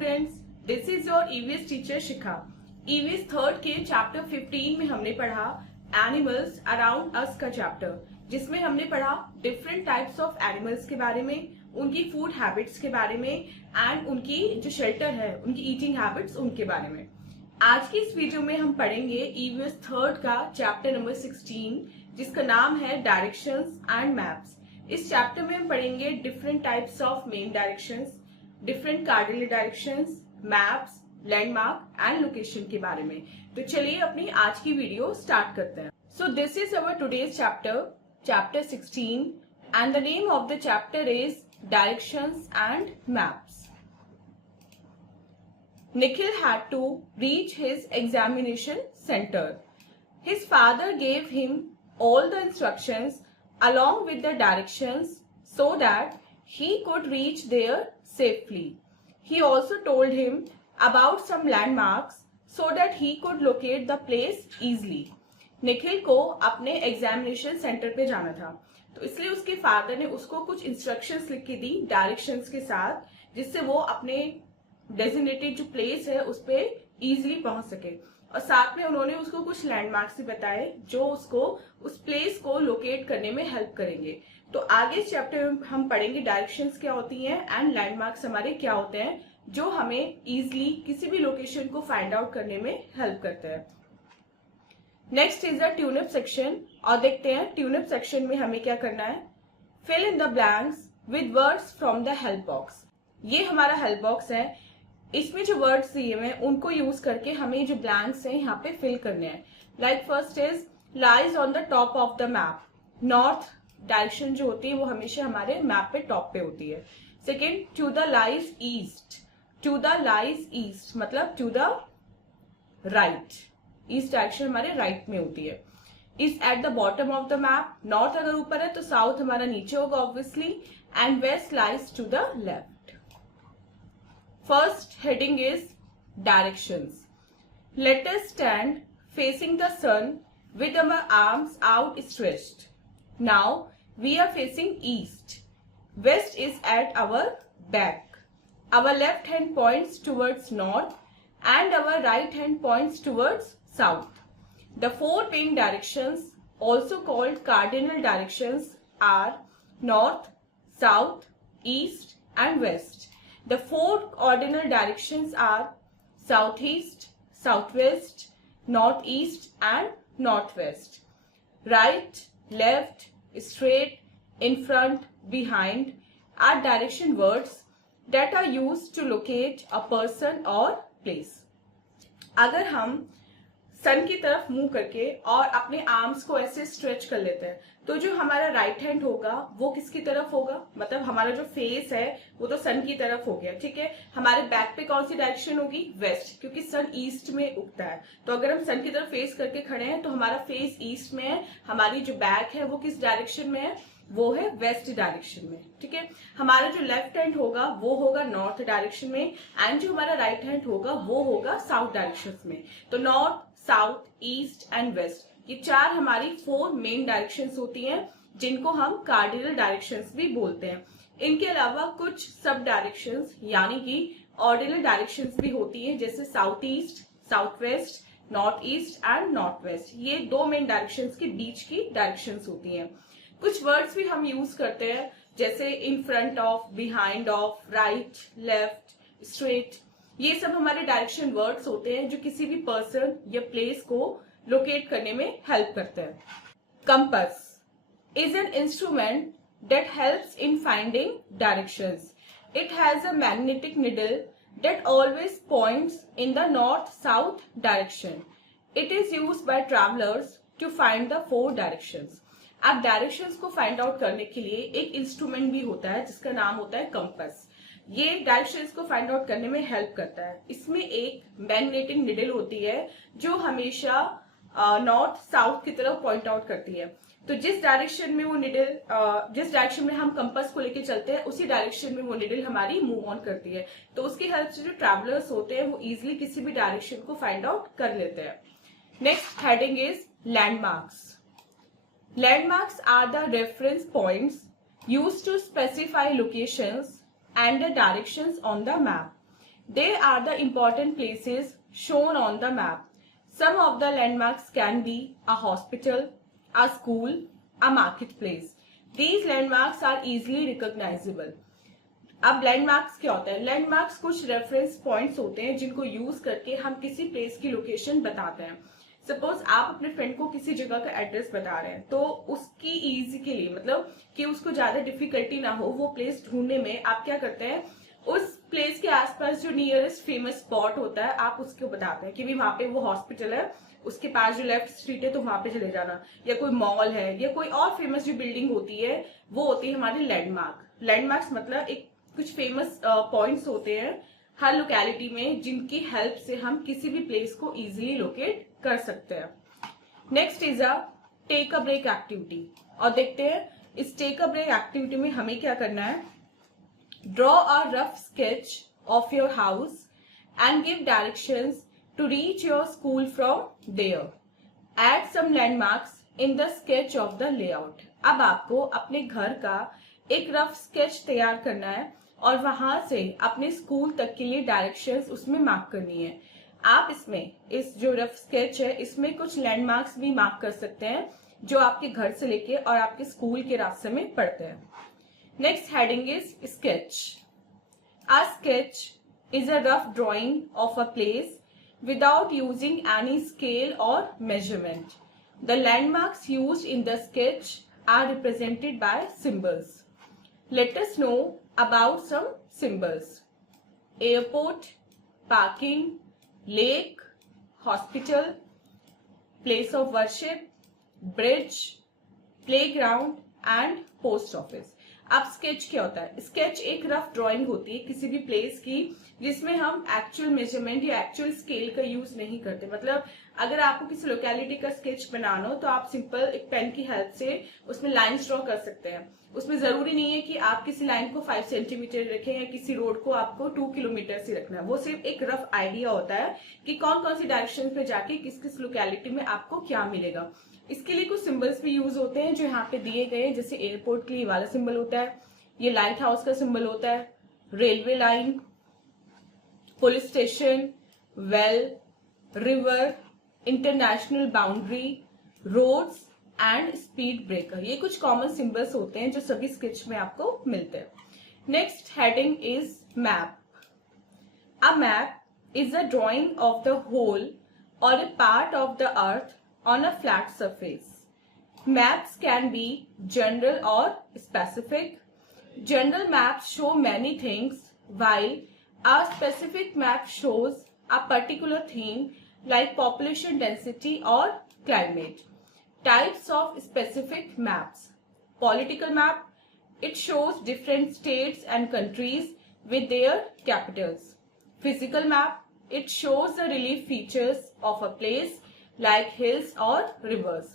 Students, this is your EVS teacher Shikha. EVS third के chapter 15 में हमने पढ़ा एनिमल्स अराउंड अस का चैप्टर, जिसमें हमने पढ़ा डिफरेंट टाइप्स ऑफ एनिमल्स के बारे में, उनकी फूड हैबिट्स के बारे में एंड उनकी जो शेल्टर है, उनकी ईटिंग हैबिट्स, उनके बारे में। आज की इस वीडियो में हम पढ़ेंगे ईवीएस थर्ड का चैप्टर नंबर 16, जिसका नाम है डायरेक्शंस एंड मैप्स। इस चैप्टर में हम पढ़ेंगे different types of main directions, different cardinal directions, maps, landmark and location के बारे में। तो चलिए अपनी आज की वीडियो स्टार्ट करते हैं। So this is our today's chapter 16, and the name of the chapter is directions and maps. Nikhil had to reach his examination center. His father gave him all the instructions along with the directions so that he could reach there safely. He also told him about some landmarks so that he could locate the place easily. Nikhil को अपने examination centre पे जाना था, तो इसलिए उसके father ने उसको कुछ इंस्ट्रक्शंस लिख के दी डायरेक्शंस के साथ, जिससे वो अपने डेजिग्नेटेड जो प्लेस है उस पे इजीली पहुंच सके। और साथ में उन्होंने उसको कुछ लैंडमार्क्स भी बताए जो उसको उस प्लेस को लोकेट करने में हेल्प करेंगे। तो आगे इस चैप्टर में हम पढ़ेंगे डायरेक्शंस क्या होती हैं एंड लैंडमार्क्स हमारे क्या होते हैं, जो हमें इजीली किसी भी लोकेशन को फाइंड आउट करने में हेल्प करते हैं। Next is the tune-up section, और देखते हैं ट्यूनअप सेक्शन में हमें क्या करना है। Fill in the blanks with words from the help box. ये हमारा हेल्प बॉक्स है, इसमें जो वर्ड्स दिए हुए हैं उनको यूज करके हमें जो ब्लैंक्स हैं यहाँ पे फिल करने हैं। Like first is lies on the top of the map. North direction जो होती है वो हमेशा हमारे मैप पे टॉप पे होती है। Second, to the lies east. To the lies east मतलब to the right. East direction हमारे राइट में होती है। Is at the bottom of the map. North अगर ऊपर है तो साउथ हमारा नीचे होगा obviously, and west lies to the left. First heading is directions. Let us stand facing the sun with our arms outstretched. Now we are facing east. West is at our back. Our left hand points towards north and our right hand points towards south. The four main directions, also called cardinal directions, are north, south, east and west. The four ordinal directions are southeast, southwest, northeast and northwest. Right, left, straight, in front, behind are direction words that are used to locate a person or place. अगर हम सन की तरफ मुंह करके और अपने arms को ऐसे स्ट्रेच कर लेते हैं, तो जो हमारा राइट हैंड होगा वो किसकी तरफ होगा, मतलब हमारा जो फेस है वो तो सन की तरफ हो गया, ठीक है। हमारे बैक पे कौन सी डायरेक्शन होगी, वेस्ट, क्योंकि सन ईस्ट में उगता है। तो अगर हम सन की तरफ फेस करके खड़े हैं तो हमारा फेस ईस्ट में है, हमारी जो बैक है वो किस डायरेक्शन में है, वो है वेस्ट डायरेक्शन में, ठीक है। हमारा जो लेफ्ट हैंड होगा वो होगा नॉर्थ डायरेक्शन में, एंड जो हमारा राइट हैंड होगा वो होगा साउथ डायरेक्शन में। तो north, south, east and west, ये चार हमारी फोर मेन डायरेक्शंस होती हैं, जिनको हम कार्डिनल डायरेक्शंस भी बोलते हैं। इनके अलावा कुछ सब डायरेक्शंस यानी कि ऑर्डिनल डायरेक्शंस भी होती हैं, जैसे south east, south west, north east and north west. ये दो मेन डायरेक्शंस के बीच की डायरेक्शंस होती हैं। कुछ वर्ड्स भी हम यूज करते हैं, जैसे in front of, behind of, right, left, straight. ये सब हमारे डायरेक्शन वर्ड्स होते हैं जो किसी भी पर्सन या प्लेस को लोकेट करने में हेल्प करते हैं। Compass is an instrument that helps in finding directions. It has a magnetic needle that always points in the north south direction. It is used by travellers to find the four directions. अब directions को find out करने के लिए एक instrument भी होता है जिसका नाम होता है कंपास. ये डायरेक्शंस को फाइंड आउट करने में हेल्प करता है. इसमें एक मैग्नेटिक निडल होती है जो हमेशा नॉर्थ साउथ की तरफ पॉइंट आउट करती है. तो जिस डायरेक्शन में वो निडल, जिस डायरेक्शन में हम कंपास को लेके चलते हैं, उसी डायरेक्शन में वो निडल हमारी मूव ऑन करती है. तो उसकी हेल्प से जो ट्रैवलर्स होते हैं वो इजिली किसी भी डायरेक्शन को फाइंड आउट कर लेते हैं. Next heading is landmarks. Landmarks are the reference points used to specify locations and the directions on the map. They are the important places shown on the map. Some of the landmarks can be a hospital, a school, a marketplace. These landmarks are easily recognizable. अब landmarks क्या होता है? Landmarks कुछ reference points होते हैं जिनको use करके हम किसी प्लेस की लोकेशन बताते हैं. सपोज आप अपने फ्रेंड को किसी जगह का एड्रेस बता रहे हैं, तो उसकी इजी के लिए, मतलब कि उसको ज्यादा डिफिकल्टी ना हो वो प्लेस ढूंढने में, आप क्या करते हैं, उस प्लेस के आसपास जो नियरेस्ट फेमस स्पॉट होता है आप उसको बताते हैं कि भी वहां पे वो हॉस्पिटल है, उसके पास जो लेफ्ट स्ट्रीट है तो वहां पे चले जाना, या कोई मॉल है या कोई और फेमस जो बिल्डिंग होती है वो होती है हमारी लैंडमार्क. लैंडमार्क्स मतलब एक कुछ फेमस पॉइंट्स होते हैं हर लोकेलिटी में जिनकी हेल्प से हम किसी भी प्लेस को इजीली लोकेट कर सकते हैं. Next is a take a break activity. और देखते हैं इस टेक अ ब्रेक एक्टिविटी में हमें क्या करना है. Draw a rough sketch of your house and give directions to reach your school from there. Add some landmarks in the sketch of the layout. अब आपको अपने घर का एक रफ स्केच तैयार करना है और वहां से अपने स्कूल तक के लिए डायरेक्शंस उसमें मार्क करनी है. आप इसमें इस जो रफ स्केच है इसमें कुछ लैंडमार्क्स भी मार्क कर सकते हैं जो आपके घर से लेके और आपके स्कूल के रास्ते में पड़ते हैं. Next heading is sketch. A sketch is a rough drawing of a place without using any scale और measurement. The landmarks used in the sketch are represented by symbols. Let us know about some symbols. Airport, parking, lake, hospital, place of worship, bridge, playground and post office. अब sketch क्या होता है? Sketch एक rough drawing होती है किसी भी place की जिसमें हम एक्चुअल मेजरमेंट या एक्चुअल स्केल का यूज नहीं करते. मतलब अगर आपको किसी लोकेलिटी का स्केच बनाना हो तो आप सिंपल एक पेन की हेल्प से उसमें लाइंस ड्रॉ कर सकते हैं. उसमें जरूरी नहीं है कि आप किसी लाइन को 5 सेंटीमीटर रखें या किसी रोड को आपको 2 किलोमीटर से रखना है. वो सिर्फ एक रफ आइडिया होता है कि कौन कौन सी डायरेक्शन में जाके किस किस लोकेलिटी में आपको क्या मिलेगा. इसके लिए कुछ सिंबल्स भी यूज होते हैं जो यहाँ पे दिए गए हैं. जैसे एयरपोर्ट के लिए वाला सिंबल होता है, ये लाइट हाउस का सिंबल होता है, railway line, police station, well, river, international boundary, roads and speed breaker. ये कुछ कॉमन सिंबल्स होते हैं जो सभी स्केच में आपको मिलते हैं. Next heading is map. A map is a drawing of the whole or a part of the earth on a flat surface. Maps can be general or specific. General maps show many things, while a specific map shows a particular theme like population density or climate. Types of specific maps. Political map. It shows different states and countries with their capitals. Physical map. It shows the relief features of a place like hills or rivers.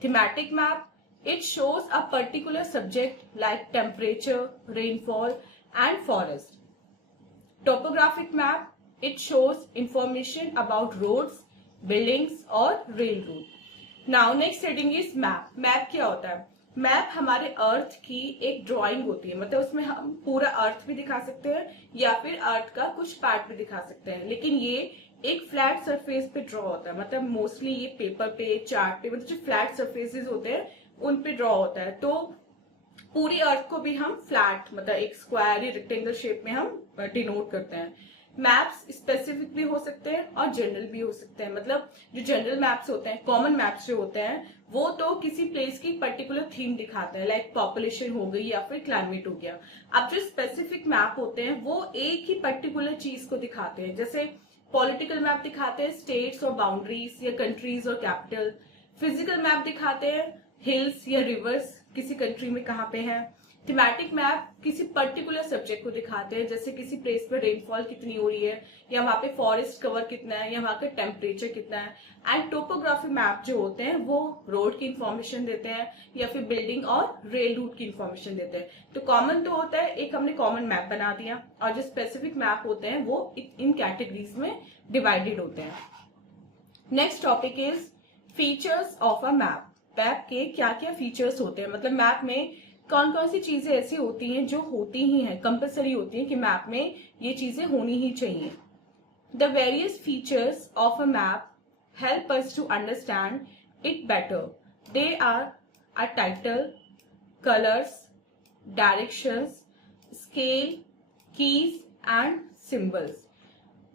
Thematic map. It shows a particular subject like temperature, rainfall and forest. Topographic map. It shows information about roads, buildings or rail route. Now next heading is map. Map क्या होता है? Map हमारे अर्थ की एक drawing होती है. मतलब उसमें हम पूरा अर्थ भी दिखा सकते हैं या फिर अर्थ का कुछ पार्ट भी दिखा सकते हैं, लेकिन ये एक फ्लैट सरफेस पे ड्रॉ होता है. मतलब मोस्टली ये पेपर पे, चार्ट पे, मतलब जो फ्लैट सरफेसेस होते हैं उन पे ड्रॉ होता है. तो पूरी अर्थ को भी हम फ्लैट, मतलब एक स्क्वायर या रेक्टेंगल शेप में हम डिनोट करते हैं. मैप्स स्पेसिफिक भी हो सकते हैं और जनरल भी हो सकते हैं. मतलब जो जनरल मैप्स होते हैं, कॉमन मैप्स जो होते हैं, वो तो किसी प्लेस की पर्टिकुलर थीम दिखाते हैं, लाइक पॉपुलेशन हो गई या फिर क्लाइमेट हो गया. अब जो स्पेसिफिक मैप होते हैं वो एक ही पर्टिकुलर चीज को दिखाते हैं. जैसे पॉलिटिकल मैप दिखाते हैं स्टेट्स और बाउंड्रीज या कंट्रीज और कैपिटल. फिजिकल मैप दिखाते हैं हिल्स या रिवर्स किसी कंट्री में कहाँ पे है. थीमेटिक मैप किसी पर्टिकुलर सब्जेक्ट को दिखाते हैं, जैसे किसी प्लेस पर रेनफॉल कितनी हो रही है, या वहां पे फॉरेस्ट कवर कितना है, या वहां का टेम्परेचर कितना है. एंड टोपोग्राफी मैप जो होते हैं वो रोड की इंफॉर्मेशन देते हैं या फिर बिल्डिंग और रेल रूट की इंफॉर्मेशन देते हैं. तो कॉमन तो होता है, एक हमने कॉमन मैप बना दिया, और जो स्पेसिफिक मैप होते हैं वो इन कैटेगरीज में डिवाइडेड होते हैं. Next topic is features of a map. Map के क्या क्या फीचर्स होते हैं, मतलब मैप में कौन कौन सी चीजें ऐसी होती हैं जो होती ही हैं, कंपलसरी होती हैं कि मैप में ये चीजें होनी ही चाहिए. The various features of a map help us to understand it better. They are a title, colors, directions, scale, keys and symbols.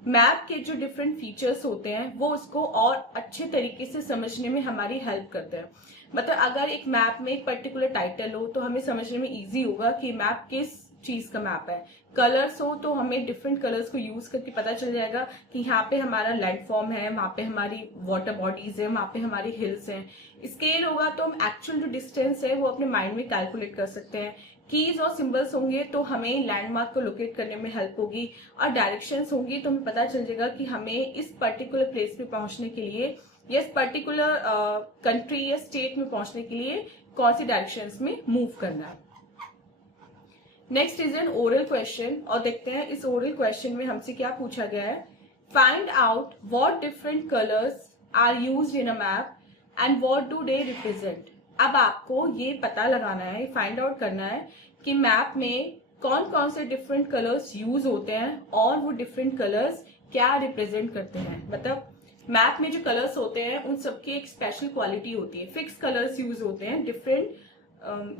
Map के जो डिफरेंट फीचर्स होते हैं वो उसको और अच्छे तरीके से समझने में हमारी हेल्प करते हैं. मतलब अगर एक मैप में एक पर्टिकुलर टाइटल हो तो हमें समझने में इजी होगा कि मैप किस चीज का मैप है. कलर्स हो तो हमें डिफरेंट कलर्स को यूज करके पता चल जाएगा कि यहाँ पे हमारा लैंडफॉर्म है, वहां पे हमारी वाटर बॉडीज है, वहां पे हमारी हिल्स हैं. स्केल होगा तो हम एक्चुअल जो डिस्टेंस है वो अपने माइंड में कैलकुलेट कर सकते हैं. कीज और सिंबल्स होंगे तो हमें लैंडमार्क को लोकेट करने में हेल्प होगी. और डायरेक्शंस होंगी तो हमें पता चल जाएगा कि हमें इस पर्टिकुलर प्लेस पे पहुंचने के लिए या इस पर्टिकुलर कंट्री या स्टेट में पहुंचने के लिए कौन सी डायरेक्शंस में मूव करना है. Next is an oral question और देखते हैं इस ओरल क्वेश्चन में हमसे क्या पूछा गया है. Find out what different colours are used in a map and what do they represent. अब आपको ये पता लगाना है, फाइंड आउट करना है कि मैप में कौन कौन से डिफरेंट कलर्स यूज होते हैं और वो डिफरेंट कलर्स क्या रिप्रेजेंट करते हैं. मतलब मैप में जो कलर्स होते हैं उन सबकी एक स्पेशल क्वालिटी होती है. फिक्स कलर्स यूज होते हैं डिफरेंट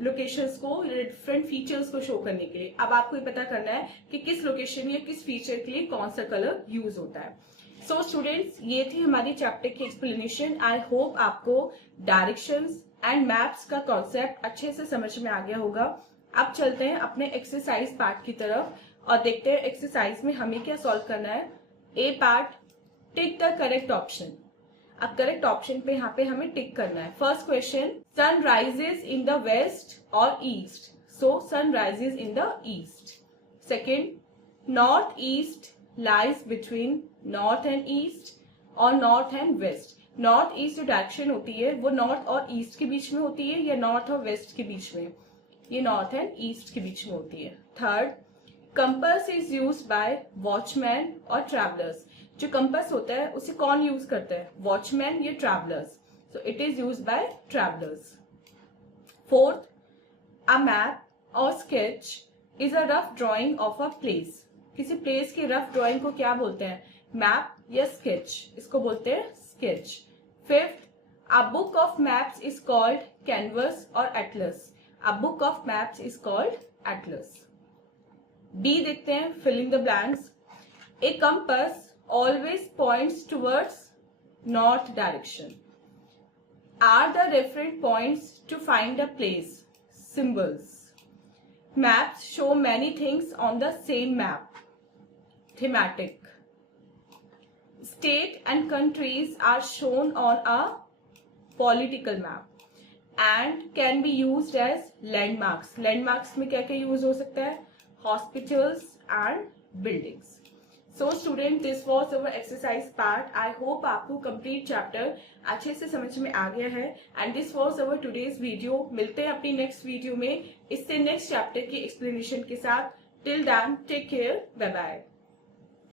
लोकेशंस को, डिफरेंट फीचर्स को शो करने के लिए. अब आपको ये पता करना है कि किस लोकेशन या किस फीचर के लिए कौन सा कलर यूज होता है. सो स्टूडेंट्स, ये थी हमारी चैप्टर की एक्सप्लेनेशन. आई होप आपको डायरेक्शंस एंड मैप्स का कॉन्सेप्ट अच्छे से समझ में आ गया होगा. अब चलते हैं अपने एक्सरसाइज पार्ट की तरफ और देखते हैं एक्सरसाइज में हमें क्या सॉल्व करना है. A part, tick the correct option. अब करेक्ट ऑप्शन पे यहाँ पे हमें टिक करना है. First question, sun rises in the west और east. So sun rises in the east. Second, north east lies between north and east और north and west. North east जो डायरेक्शन होती है वो नॉर्थ और ईस्ट के बीच में होती है या नॉर्थ और वेस्ट के बीच में. ये नॉर्थ एंड ईस्ट के बीच में होती है. Third, compass is used by watchman और ट्रैवलर्स. जो कंपास होता है उसे कौन यूज करता है, वॉचमैन या travellers. So it is used by travellers. Fourth, a map और sketch is a rough drawing of a place. किसी प्लेस की रफ ड्राइंग को क्या बोलते हैं, मैप या स्केच. इसको बोलते हैं sketch. Fifth, a book of maps is called canvas और atlas. A book of maps is called atlas. D देखते हैं, filling the blanks. A compass always points towards north direction. Are the reference points to find a place? Symbols. Maps show many things on the same map. Thematic. State and countries are shown on a political map and can be used as landmarks. Landmarks में क्या क्या use हो सकता है, hospitals and buildings. So student, this was our exercise part. I hope आपको complete chapter अच्छे से समझ में आ गया है. And this was our today's video. मिलते हैं अपनी next video में इससे next chapter की explanation के साथ. Till then, take care. Bye bye.